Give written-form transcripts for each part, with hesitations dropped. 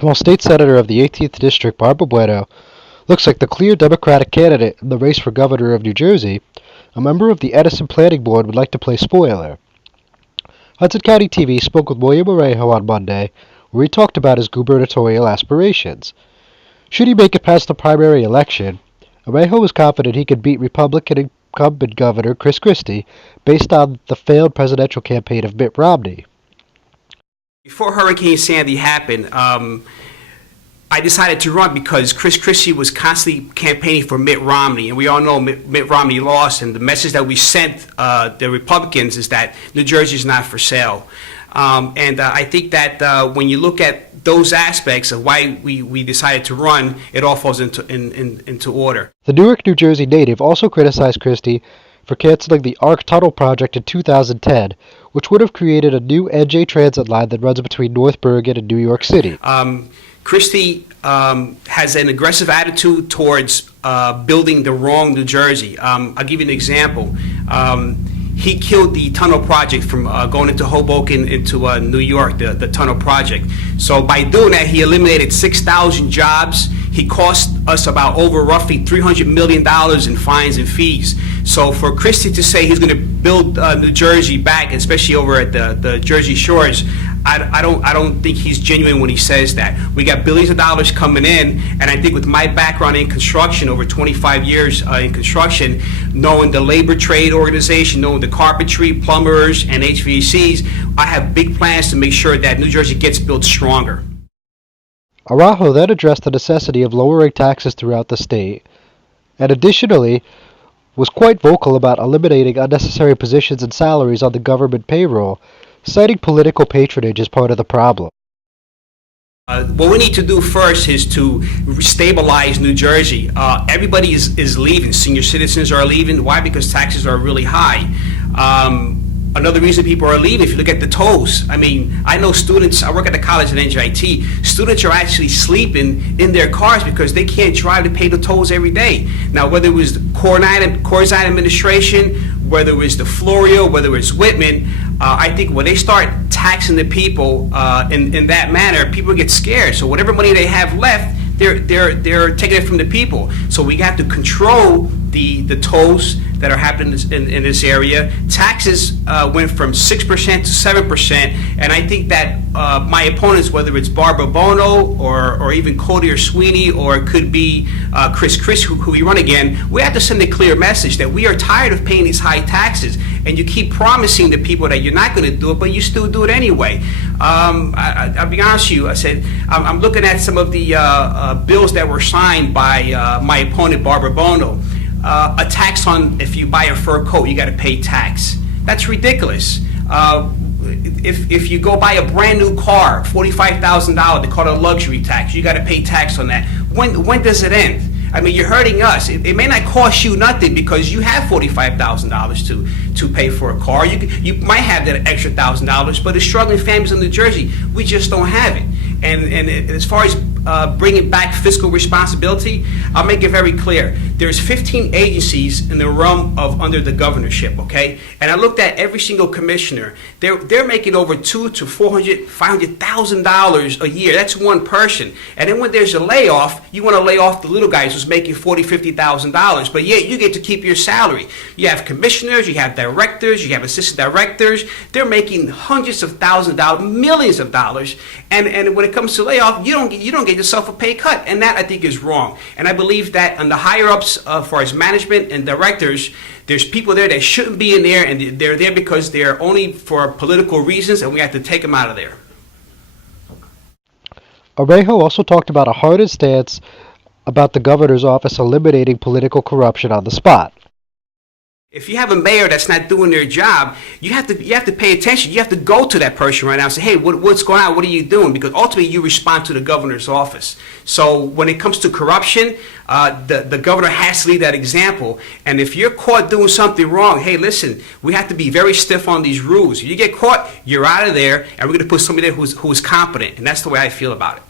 While State Senator of the 18th District Barbara Bueno looks like the clear Democratic candidate in the race for governor of New Jersey, a member of the Edison Planning Board would like to play spoiler. Hudson County TV spoke with William Araujo on Monday, where he talked about his gubernatorial aspirations. Should he make it past the primary election, Araujo was confident he could beat Republican incumbent Governor Chris Christie based on the failed presidential campaign of Mitt Romney. Before Hurricane Sandy happened, I decided to run because Chris Christie was constantly campaigning for Mitt Romney, and we all know Mitt Romney lost, and the message that we sent the Republicans is that New Jersey is not for sale. I think that when you look at those aspects of why we decided to run, it all falls into order. The Newark, New Jersey native also criticized Christie for canceling the ARC Tunnel project in 2010, which would have created a new NJ transit line that runs between North Bergen and New York City. Christie has an aggressive attitude towards building the wrong New Jersey. I'll give you an example. He killed the tunnel project from going into Hoboken into New York, the tunnel project. So by doing that, he eliminated 6,000 jobs. He cost us about over roughly $300 million in fines and fees. So for Christie to say he's going to build New Jersey back, especially over at the Jersey Shores, I don't think he's genuine when he says that. We got billions of dollars coming in, and I think with my background in construction, over 25 years in construction, knowing the labor trade organization, knowing the carpentry, plumbers, and HVACs, I have big plans to make sure that New Jersey gets built stronger. Araujo then addressed the necessity of lowering taxes throughout the state, and additionally was quite vocal about eliminating unnecessary positions and salaries on the government payroll, citing political patronage as part of the problem. What we need to do first is to stabilize New Jersey. Everybody is leaving. Senior citizens are leaving. Why? Because taxes are really high. Another reason people are leaving, if you look at the tolls, I mean, I know students, I work at the college at NJIT, students are actually sleeping in their cars because they can't drive to pay the tolls every day. Now, whether it was the Corzine administration, whether it was the Florio, whether it was Whitman, I think when they start taxing the people in that manner, people get scared. So whatever money they have left, they're taking it from the people. So we have to control the tolls that are happening in this area. Taxes went from 6% to 7%, and I think that my opponents, whether it's Barbara Bono or even Cody or Sweeney, or it could be Chris Christie, who we run again, we have to send a clear message that we are tired of paying these high taxes, and you keep promising the people that you're not going to do it, but you still do it anyway. I'll be honest with you, I said, I'm looking at some of the bills that were signed by my opponent, Barbara Bono. A tax on if you buy a fur coat, you got to pay tax. That's ridiculous. If you go buy a brand new car, $45,000, they call it a luxury tax. You got to pay tax on that. When does it end? I mean, you're hurting us. It may not cost you nothing because you have $45,000 to pay for a car. You might have that extra $1,000, but as struggling families in New Jersey, we just don't have it. And as far as bringing back fiscal responsibility, I'll make it very clear. There's 15 agencies in the realm of under the governorship, okay? And I looked at every single commissioner. They're making over $200,000 to $500,000 a year. That's one person. And then when there's a layoff, you want to lay off the little guys who's making $40,000, $50,000, but yet you get to keep your salary. You have commissioners, you have directors, you have assistant directors. They're making hundreds of thousands of dollars, millions of dollars, and when it comes to layoff, you don't get yourself a pay cut, and that I think is wrong. And I believe that on the higher ups, as far as management and directors, there's people there that shouldn't be in there, and they're there because they're only for political reasons, and we have to take them out of there. Araujo also talked about a hardened stance about the governor's office eliminating political corruption on the spot. If you have a mayor that's not doing their job, you have to pay attention. You have to go to that person right now and say, hey, what's going on? What are you doing? Because ultimately you respond to the governor's office. So when it comes to corruption, the governor has to lead that example. And if you're caught doing something wrong, hey, listen, we have to be very stiff on these rules. If you get caught, you're out of there, and we're going to put somebody there who's competent. And that's the way I feel about it.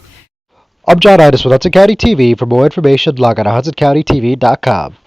I'm John Edison with Hudson County TV. For more information, log on to HudsonCountyTV.com.